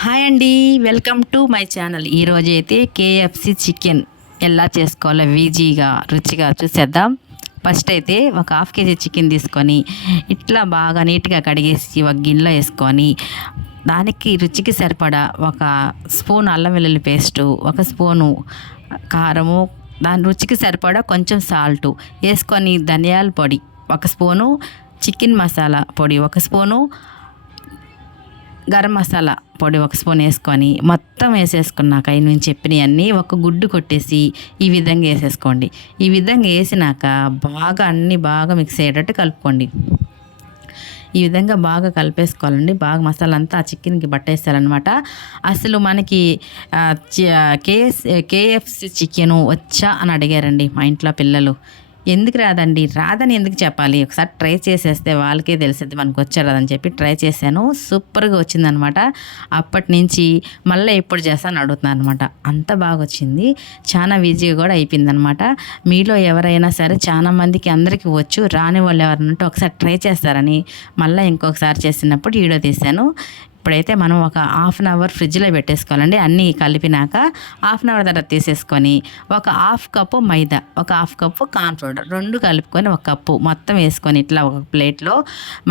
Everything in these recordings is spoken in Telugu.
హాయ్ అండి, వెల్కమ్ టు మై ఛానల్. ఈరోజు అయితే కేఎఫ్సి చికెన్ ఎలా చేసుకోవాలో ఈజీగా రుచిగా చూసేద్దాం. ఫస్ట్ అయితే ఒక హాఫ్ కేజీ చికెన్ తీసుకొని ఇట్లా బాగా నీట్గా కడిగేసి ఒక గిన్నెలో వేసుకొని దానికి రుచికి సరిపడా ఒక స్పూన్ అల్లం వెల్లుల్లి పేస్టు, ఒక స్పూను కారము, దాని రుచికి సరిపడా కొంచెం సాల్టు వేసుకొని ధనియాల పొడి ఒక స్పూను, చికెన్ మసాలా పొడి ఒక స్పూను, గరం మసాలా పొడి ఒక స్పూన్ వేసుకొని మొత్తం వేసేసుకున్నాక నేను చెప్పినవన్నీ ఒక గుడ్డు కొట్టేసి ఈ విధంగా వేసేసుకోండి. ఈ విధంగా వేసినాక బాగా అన్నీ బాగా మిక్స్ అయ్యేటట్టు కలుపుకోండి. ఈ విధంగా బాగా కలిపేసుకోవాలండి. బాగా మసాలా అంతా ఆ చికెన్కి పట్టేస్తారనమాట. అసలు మనకి కేఎఫ్సి చికెను వచ్చా అని అడిగారండి మా ఇంట్లో పిల్లలు. ఎందుకు రాదండి, రాదని ఎందుకు చెప్పాలి, ఒకసారి ట్రై చేసేస్తే వాళ్ళకే తెలిసింది మనకు వచ్చా రాదని చెప్పి ట్రై చేశాను. సూపర్గా వచ్చిందనమాట. అప్పటి నుంచి మళ్ళీ ఎప్పుడు చేస్తాను అడుగుతున్నాను అనమాట. అంత బాగా వచ్చింది, చాలా ఈజీగా కూడా అయిపోయిందనమాట. మీలో ఎవరైనా సరే చాలా మందికి అందరికీ వచ్చు, రాని వాళ్ళు ఎవరనంటే ఒకసారి ట్రై చేస్తారని మళ్ళీ ఇంకొకసారి చేసినప్పుడు వీడియో తీశాను. ఇప్పుడైతే మనం ఒక హాఫ్ అన్ అవర్ ఫ్రిడ్జ్లో పెట్టేసుకోవాలండి. అన్నీ కలిపినాక హాఫ్ అన్ అవర్ తర్వాత తీసేసుకొని ఒక హాఫ్ కప్పు మైదా, ఒక హాఫ్ కప్పు కార్న్ పౌడర్ రెండు కలుపుకొని ఒక కప్పు మొత్తం వేసుకొని ఇట్లా ఒక ప్లేట్లో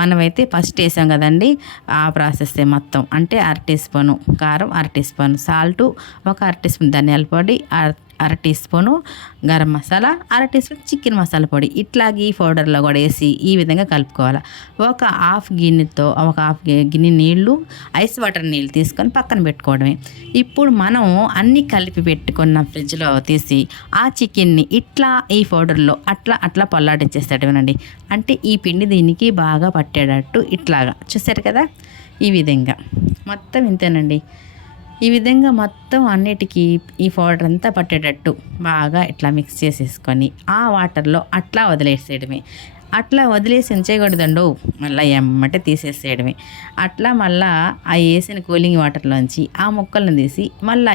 మనమైతే ఫస్ట్ వేసాం కదండి, ఆ ప్రాసెస్ మొత్తం అంటే అర టీ స్పూను కారం, అర టీ స్పూన్ సాల్టు, ఒక అర టీ స్పూన్ ధనియాల పొడి, అర టీ స్పూను గరం మసాలా, అర టీ స్పూన్ చికెన్ మసాలా పొడి ఇట్లాగే ఈ పౌడర్లో కూడా వేసి ఈ విధంగా కలుపుకోవాలి. ఒక హాఫ్ గిన్నె నీళ్ళు, ఐస్ వాటర్ నీళ్ళు తీసుకొని పక్కన పెట్టుకోవడమే. ఇప్పుడు మనం అన్నీ కలిపి పెట్టుకున్న ఫ్రిడ్జ్లో తీసి ఆ చికెన్ని ఇట్లా ఈ పౌడర్లో అట్లా పొల్లాడించేస్తాడేమోనండి. అంటే ఈ పిండి దీనికి బాగా పట్టేటట్టు ఇట్లాగా చూసారు కదా, ఈ విధంగా మొత్తం ఇంతేనండి. ఈ విధంగా మొత్తం అన్నిటికీ ఈ పౌడర్ అంతా పట్టేటట్టు బాగా ఇట్లా మిక్స్ చేసేసుకొని ఆ వాటర్లో అట్లా వదిలేసేయడమే. అట్లా వదిలేసి ఉంచేయకూడదండు, మళ్ళీ ఎమ్మటే తీసేసేయడమే. అట్లా మళ్ళీ ఆ వేసిన కూలింగ్ వాటర్లోంచి ఆ ముక్కలను తీసి మళ్ళీ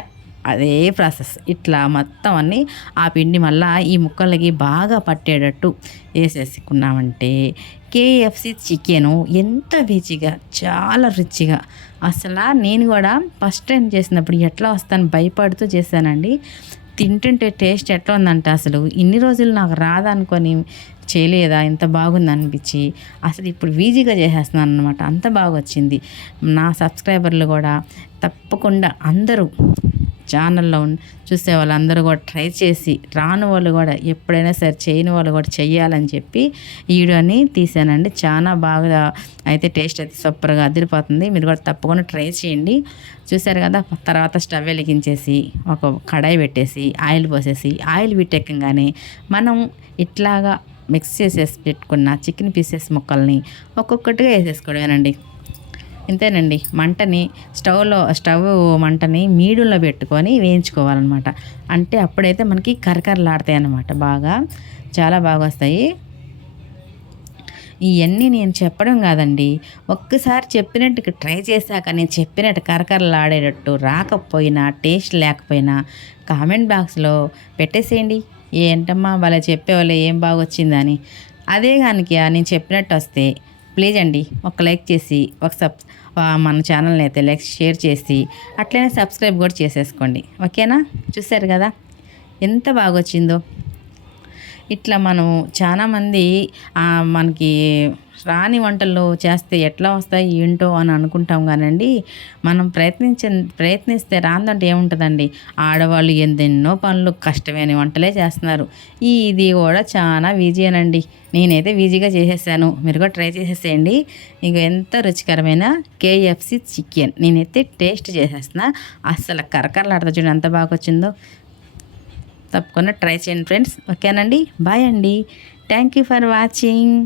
అదే ప్రాసెస్ ఇట్లా మొత్తం అన్నీ ఆ పిండి మళ్ళీ ఈ ముక్కలకి బాగా పట్టేటట్టు వేసేసుకున్నామంటే కేఎఫ్సి చికెను ఎంత రుచిగా, చాలా రుచిగా. అసలు నేను కూడా ఫస్ట్ టైం చేసినప్పుడు ఎట్లా వస్తాను భయపడుతూ చేశానండి. తింటుంటే టేస్ట్ ఎట్లా ఉందంటే అసలు ఇన్ని రోజులు నాకు రాదనుకొని చేయలేదా, ఇంత బాగుంది అనిపించి అసలు ఇప్పుడు ఈజీగా చేసేస్తున్నాను అనమాట. అంత బాగా వచ్చింది. నా సబ్స్క్రైబర్లు కూడా తప్పకుండా అందరూ ఛానల్లో చూసే వాళ్ళందరూ కూడా ట్రై చేసి రాని వాళ్ళు కూడా ఎప్పుడైనా సరే చేయని వాళ్ళు కూడా చెయ్యాలని చెప్పి ఈ వీడియోని తీసానండి. చాలా బాగా అయితే టేస్ట్ అయితే సూపర్గా అదిరిపోతుంది. మీరు కూడా తప్పకుండా ట్రై చేయండి. చూసారు కదా, తర్వాత స్టవ్ వెలిగించేసి ఒక కడాయి పెట్టేసి ఆయిల్ పోసేసి ఆయిల్ వీటెక్కగానే మనం ఇట్లాగా మిక్స్ చేసేసి పెట్టుకున్న చికెన్ పీసెస్ ముక్కల్ని ఒక్కొక్కటిగా వేసేసుకోవడమేనండి. ఇంతేనండి. స్టవ్ మంటని మీడియంలో పెట్టుకొని వేయించుకోవాలన్నమాట. అంటే అప్పుడైతే మనకి కరకరలాడతాయి అన్నమాట, బాగా చాలా బాగా వస్తాయి. ఇవన్నీ నేను చెప్పడం కాదండి, ఒక్కసారి చెప్పినట్టు ట్రై చేశాక నేను చెప్పినట్టు కరకరలాడేటట్టు రాకపోయినా టేస్ట్ లేకపోయినా కామెంట్ బాక్స్లో పెట్టేసేయండి. ఏంటమ్మా భలే చెప్పేవాళ్ళే, ఏం బాగా వచ్చిందని. అదే కనుక నేను చెప్పినట్టు వస్తే ప్లీజ్ అండి ఒక లైక్ చేసి మన ఛానల్ని అయితే లైక్ షేర్ చేసి అట్లనే సబ్స్క్రైబ్ కూడా చేసేసుకోండి. ఓకేనా, చూసారు కదా ఎంత బాగా వచ్చిందో. ఇట్లా మనం చాలామంది మనకి రాని వంటలు చేస్తే ఎట్లా వస్తాయి ఏంటో అని అనుకుంటాం కానండి, మనం ప్రయత్నిస్తే రాందంటే ఏముంటుందండి. ఆడవాళ్ళు ఎన్నెన్నో పనులు కష్టమైన వంటలే చేస్తున్నారు. ఇది కూడా చాలా ఈజీనండి. నేనైతే ఈజీగా చేసేసాను, మీరు కూడా ట్రై చేసేసేయండి. ఇంక ఎంత రుచికరమైన కేఎఫ్సి చికెన్ నేనైతే టేస్ట్ చేసేస్తున్నా. అస్సలు కరకరలాడుతా చూడండి ఎంత బాగా వచ్చిందో. తప్పకుండా ట్రై చేయండి ఫ్రెండ్స్. ఓకేనండి, బాయ్ అండి, థ్యాంక్ యూ ఫర్ వాచింగ్.